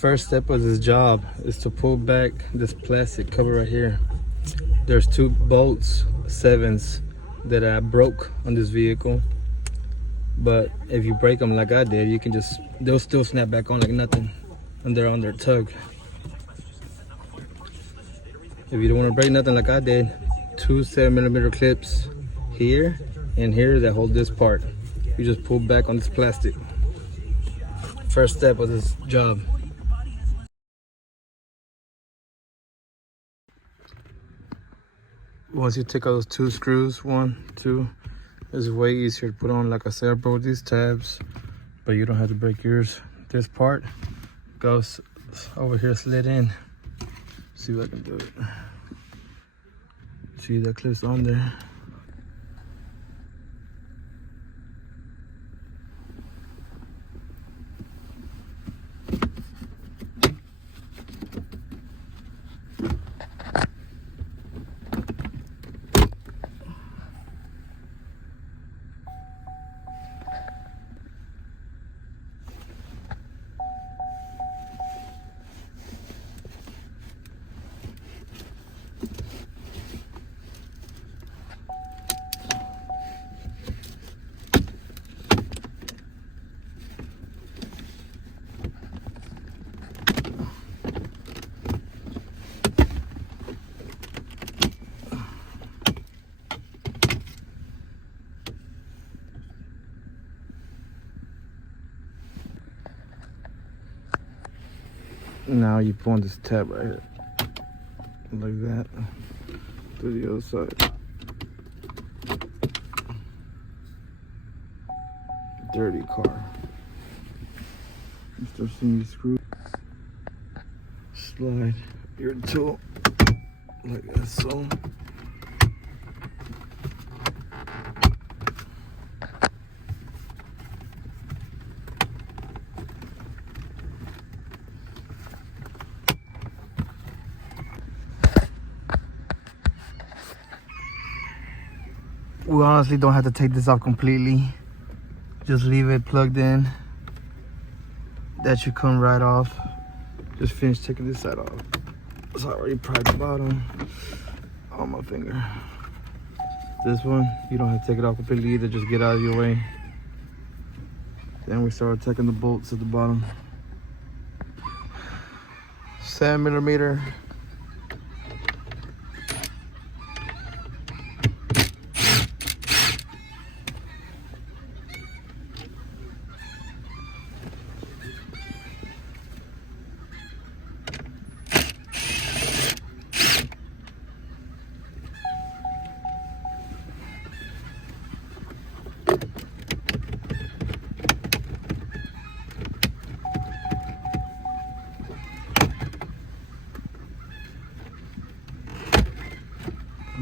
First step of this job is to pull back this plastic cover right here. There's 2 bolts, 7s, that I broke on this vehicle. But if you break them like I did, you can they'll still snap back on like nothing. And they're on their tug. If you don't want to break nothing like I did, 2 7mm clips here and here that hold this part. You just pull back on this plastic. First step of this job. Once you take out those 2 screws, 1, 2, it's way easier to put on. Like I said, I broke these tabs, but you don't have to break yours. This part goes over here, slid in. See if I can do it. See, that clip's on there. Now you put on this tab right here, like that, to the other side. Dirty car. You start seeing these screws. Slide your tool like that, so. We honestly don't have to take this off completely. Just leave it plugged in. That should come right off. Just finish taking this side off. So I already pried the bottom on my finger. This one, you don't have to take it off completely either. Just get out of your way. Then we start taking the bolts at the bottom. 7mm.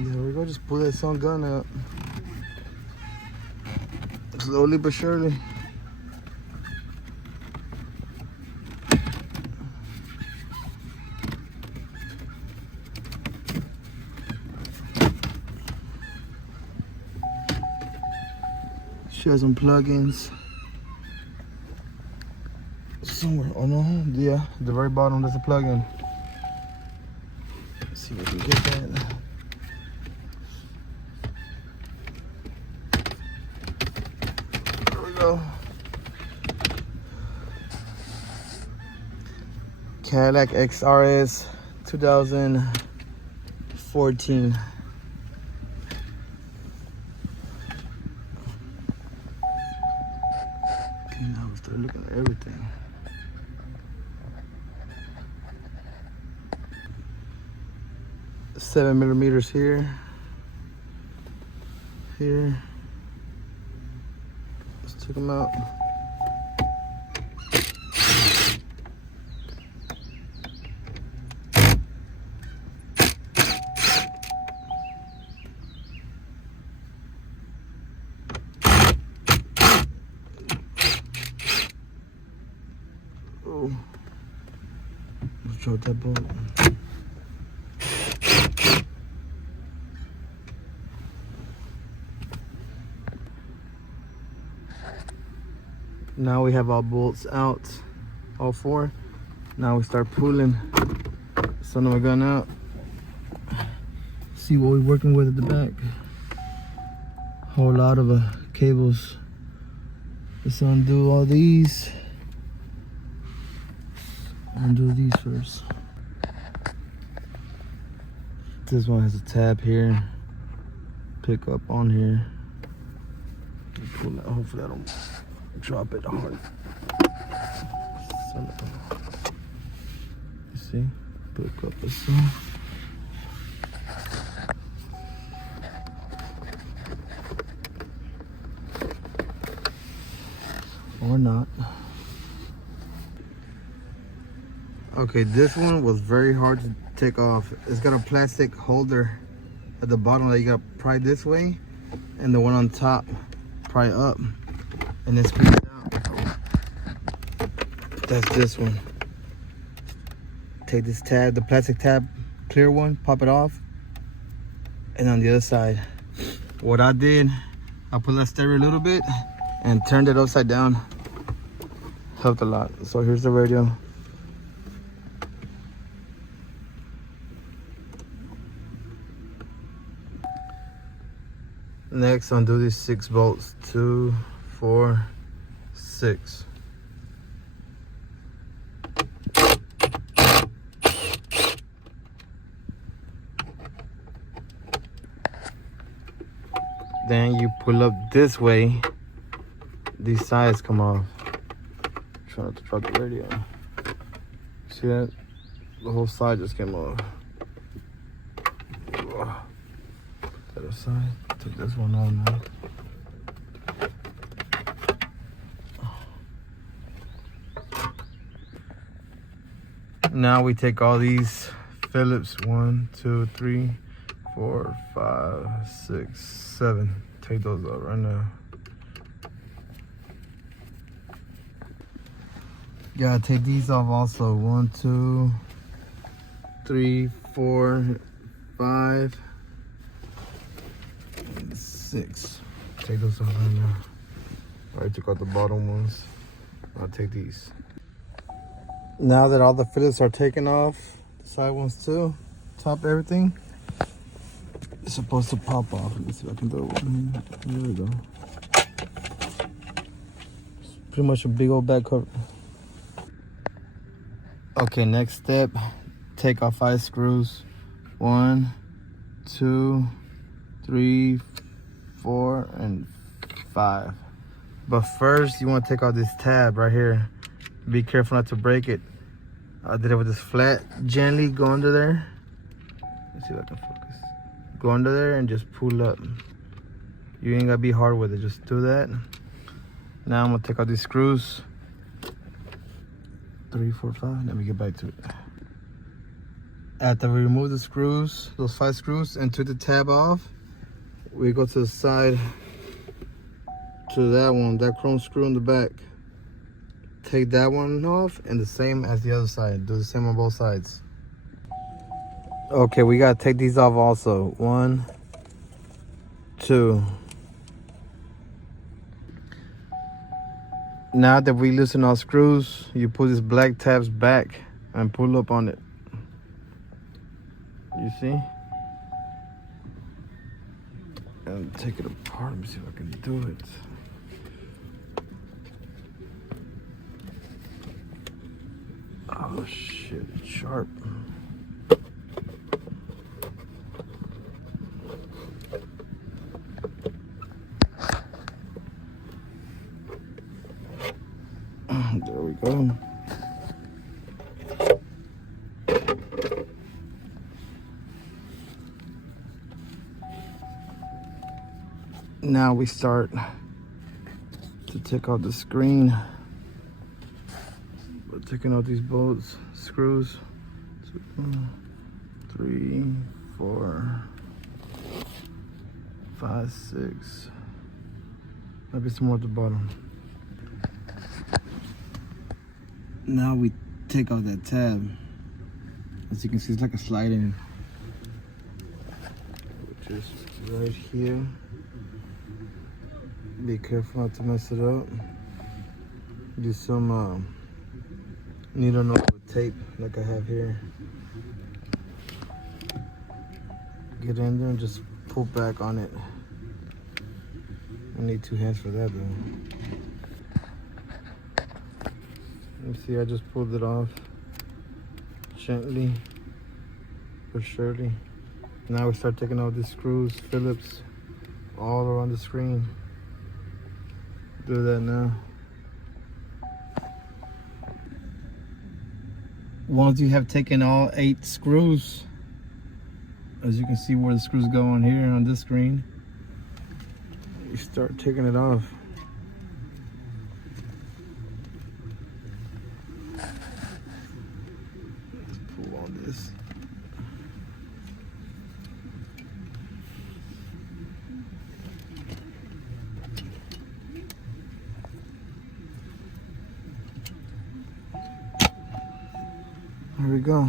There we go, just pull that sun gun out. Slowly but surely. She has some plugins. Somewhere, oh no, yeah, the very bottom there's a plug-in. Let's see if I can get that. There we go. Cadillac XRS 2014. Okay, now we start looking at everything. Seven millimeters here. Here. Let's take them out. Oh, let's drop that bolt. Now we have our bolts out, all four. Now we start pulling the son of a gun out. See what we're working with at the back. Whole lot of cables. Let's undo all these. Undo these first. This one has a tab here. Pick up on here. Pull that. Hopefully I don't drop it hard. You see? Pick up this one. Or not. Okay, this one was very hard to take off. It's got a plastic holder at the bottom that you gotta pry this way, and the one on top pry up, and then squeeze it out. That's this one. Take this tab, the plastic tab, clear one, pop it off, and on the other side, what I did, I put that stereo a little bit and turned it upside down. Helped a lot. So here's the radio. Next, undo these 6 bolts. 2, 4, 6. Then you pull up this way. These sides come off. Try not to drop the radio. See that? The whole side just came off. That aside. Take this one off now. Now we take all these Phillips. 1, 2, 3, 4, 5, 6, 7. Take those out right now. Gotta take these off also. 1, 2, 3, 4, 5, and 6. Take those off right now. I already took out the bottom ones. I'll take these. Now that all the fillets are taken off, the side ones too, top everything, it's supposed to pop off. Let me see if I can do it. There we go. It's pretty much a big old back cover. Okay, next step, take off 5 screws. 1, 2, 3, 4, and 5. But first, you want to take out this tab right here. Be careful not to break it. I did it with this flat. Gently go under there. Let's see if I can focus. Go under there and just pull up. You ain't gotta be hard with it. Just do that. Now I'm gonna take out these screws. 3, 4, 5. Let me get back to it. After we remove the screws, those 5 screws, and took the tab off, we go to the side, to that one, that chrome screw in the back. Take that one off, and the same as the other side. Do the same on both sides. Okay, we gotta take these off also. 1, 2. Now that we loosen our screws, you pull these black tabs back and pull up on it. You see? And take it apart. Let me see if I can do it. Oh shit, it's sharp. There we go. Now we start to take out the screen. We're taking out these bolts, screws. 2, 3, 4, 5, 6. Maybe some more at the bottom. Now we take out that tab. As you can see, it's like a sliding, which is right here. Be careful not to mess it up. Do some Needle nose with tape like I have here. Get in there and just pull back on it. I need 2 hands for that though. You see, I just pulled it off gently but surely. Now we start taking out these screws, Phillips, all around the screen. Do that now. Once you have taken all 8 screws, as you can see where the screws go on here on this screen, you start taking it off. Let's pull on this. Here we go.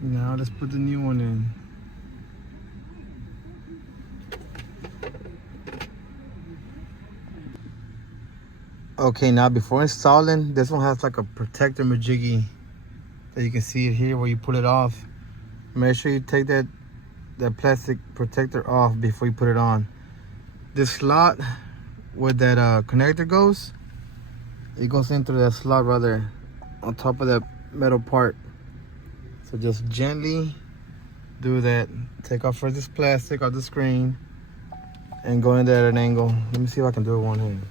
Now let's put the new one in. Okay, now before installing, this one has like a protector majiggy that you can see it here where you pull it off. Make sure you take that plastic protector off before you put it on. This slot where that connector goes, it goes into that slot right there on top of that metal part. So just gently do that. Take off for this plastic off the screen and go in there at an angle. Let me see if I can do it one hand.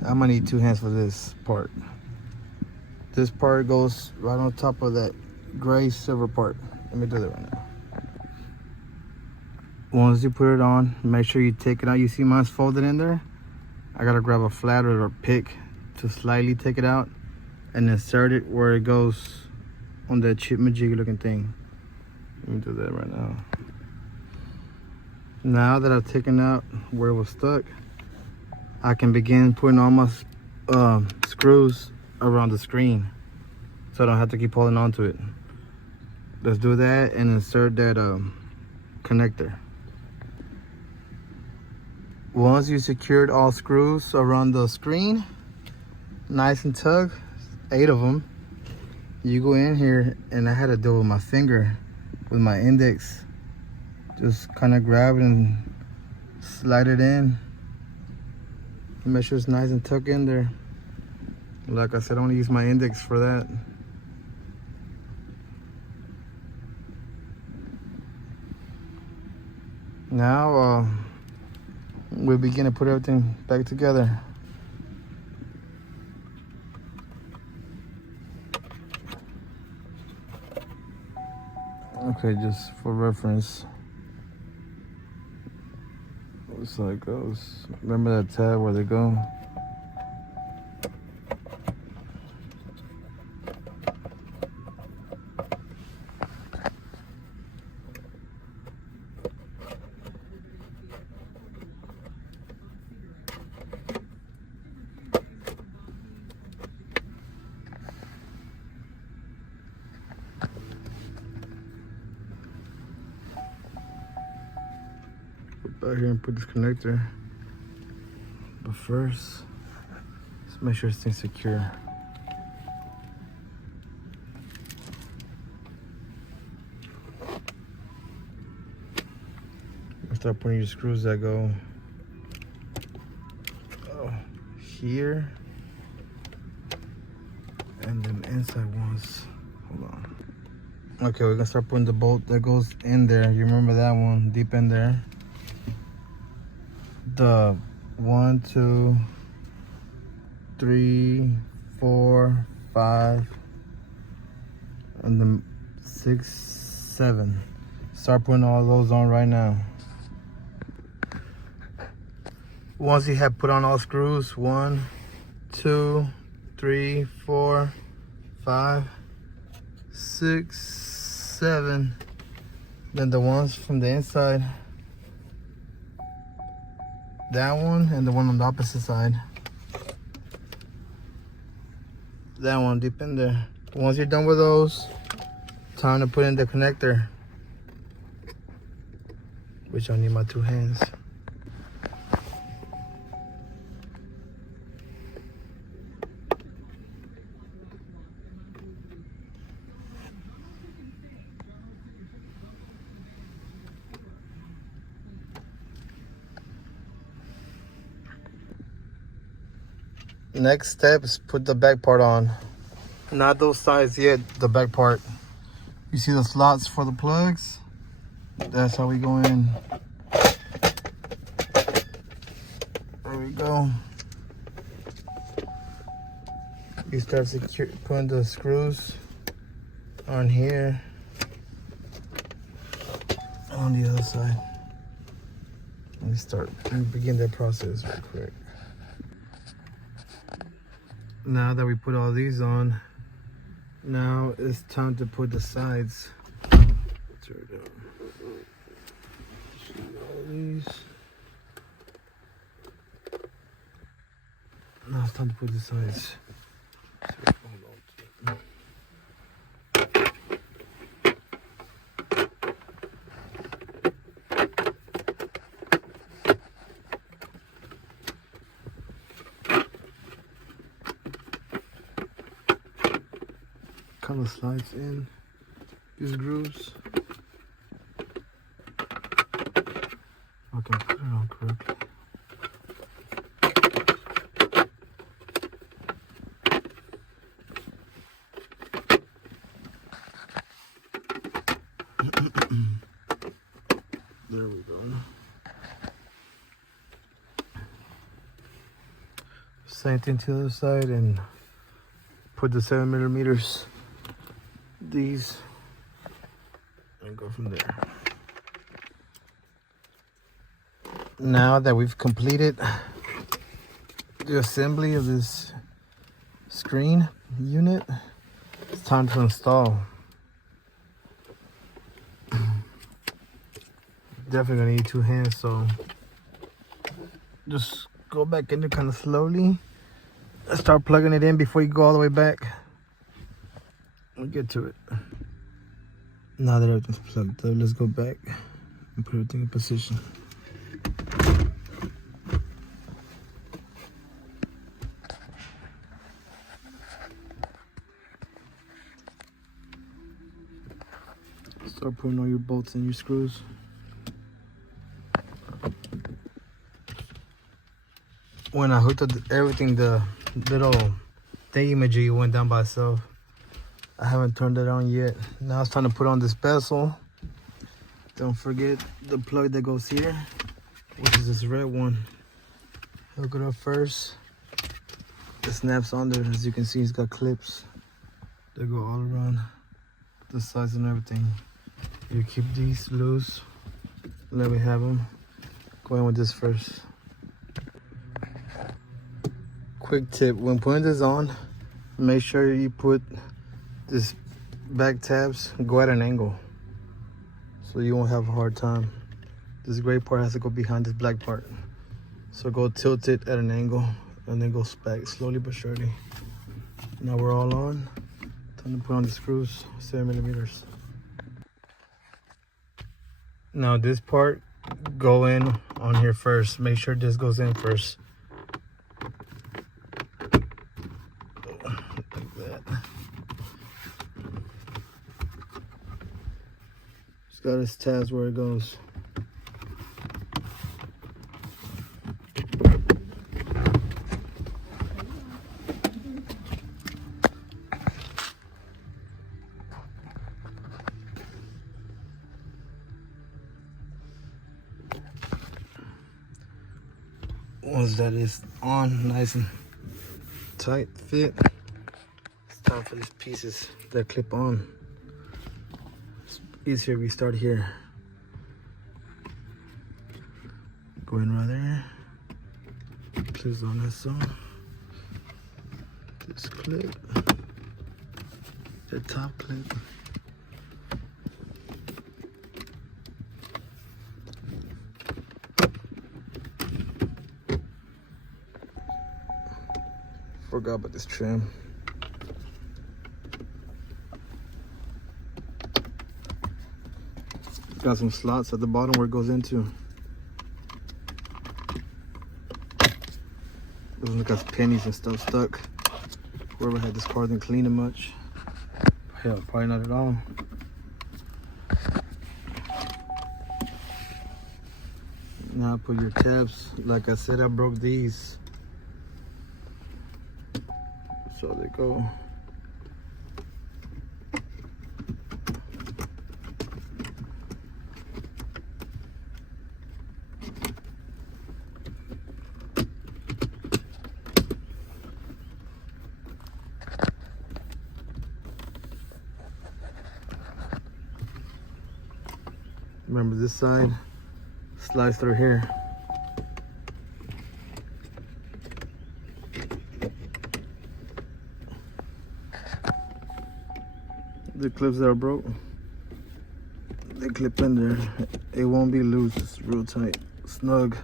I'm gonna need 2 hands for this part. This part goes right on top of that gray silver part. Let me do that right now. Once you put it on, make sure you take it out. You see mine's folded in there? I gotta grab a flat or a pick to slightly take it out and insert it where it goes on that chip majiggy looking thing. Let me do that right now. Now that I've taken out where it was stuck, I can begin putting all my screws around the screen so I don't have to keep holding on to it. Let's do that and insert that connector. Once you secured all screws around the screen, nice and tug, 8 of them, you go in here, and I had to do it with my finger, with my index. Just kind of grab it and slide it in. Make sure it's nice and tucked in there. Like I said, I only use my index for that. Now we begin to put everything back together. Okay, just for reference, that's how it goes. Remember that tab where they go? Out here and put this connector, but first let's make sure this thing's secure. Start putting your screws that go here, and then inside ones. Hold on. Okay, we're gonna start putting the bolt that goes in there. You remember that one, deep in there. The 1, 2, 3, 4, 5, and then 6, 7. Start putting all those on right now. Once you have put on all screws, 1, 2, 3, 4, 5, 6, 7. Then the ones from the inside. That one and the one on the opposite side. That one deep in there. Once you're done with those, time to put in the connector, which I need my 2 hands. Next step is put the back part on. Not those sides yet, the back part. You see the slots for the plugs? That's how we go in. There we go. You start putting the screws on here and on the other side. Let me begin that process real quick. Now that we put all these on, now it's time to put the sides. Turn it on. All these. Now it's time to put the sides. Kind of slides in these grooves. I can put it on correctly. There we go. Same thing to the other side and put the 7mm. These and go from there. Now that we've completed the assembly of this screen unit, it's time to install. Definitely gonna need 2 hands, so just go back in there kind of slowly and start plugging it in before you go all the way back. We'll get to it. Now that everything's plugged up, let's go back and put everything in position. Start putting all your bolts and your screws. When I hooked up everything, the little thingamajig went down by itself. I haven't turned it on yet. Now it's time to put on this bezel. Don't forget the plug that goes here, which is this red one. Hook it up first. It snaps on there. As you can see, it's got clips that go all around the sides and everything. You keep these loose. Let me have them. Go in with this first. Quick tip, when putting this on, make sure you put this back tabs go at an angle so you won't have a hard time. This gray part has to go behind this black part, so go tilt it at an angle and then go back slowly but surely. Now we're all on. Time to put on the screws, 7mm. Now this part go in on here first. Make sure this goes in first. Like that. It's got its tabs where it goes. Once that is on, nice and tight fit, it's time for these pieces that clip on. It's easier, we start here. Go in right there, clips on that side, this clip, The top clip. Forgot about this trim. Got some slots at the bottom where it goes into. Doesn't look like pennies and stuff stuck. Whoever had this car didn't clean it much. Hell, probably not at all. Now put your tabs. Like I said, I broke these. So they go. Remember, this side slides through here. The clips that are broke, they clip in there. It won't be loose, it's real tight, snug.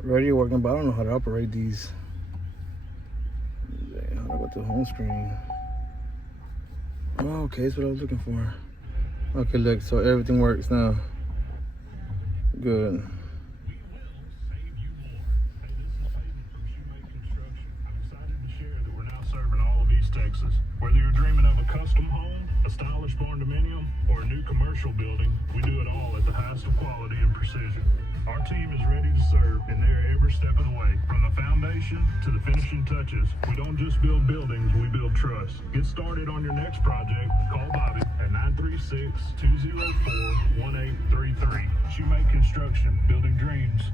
Radio working, but I don't know how to operate these. How do I go to home screen? Oh, okay, that's what I was looking for. Okay, look, so everything works now. Good. Texas. Whether you're dreaming of a custom home, a stylish barn dominium, or a new commercial building, we do it all at the highest of quality and precision. Our team is ready to serve, and they're every step of the way. From the foundation to the finishing touches, we don't just build buildings, we build trust. Get started on your next project. Call Bobby at 936-204-1833. Shoemake Construction, building dreams.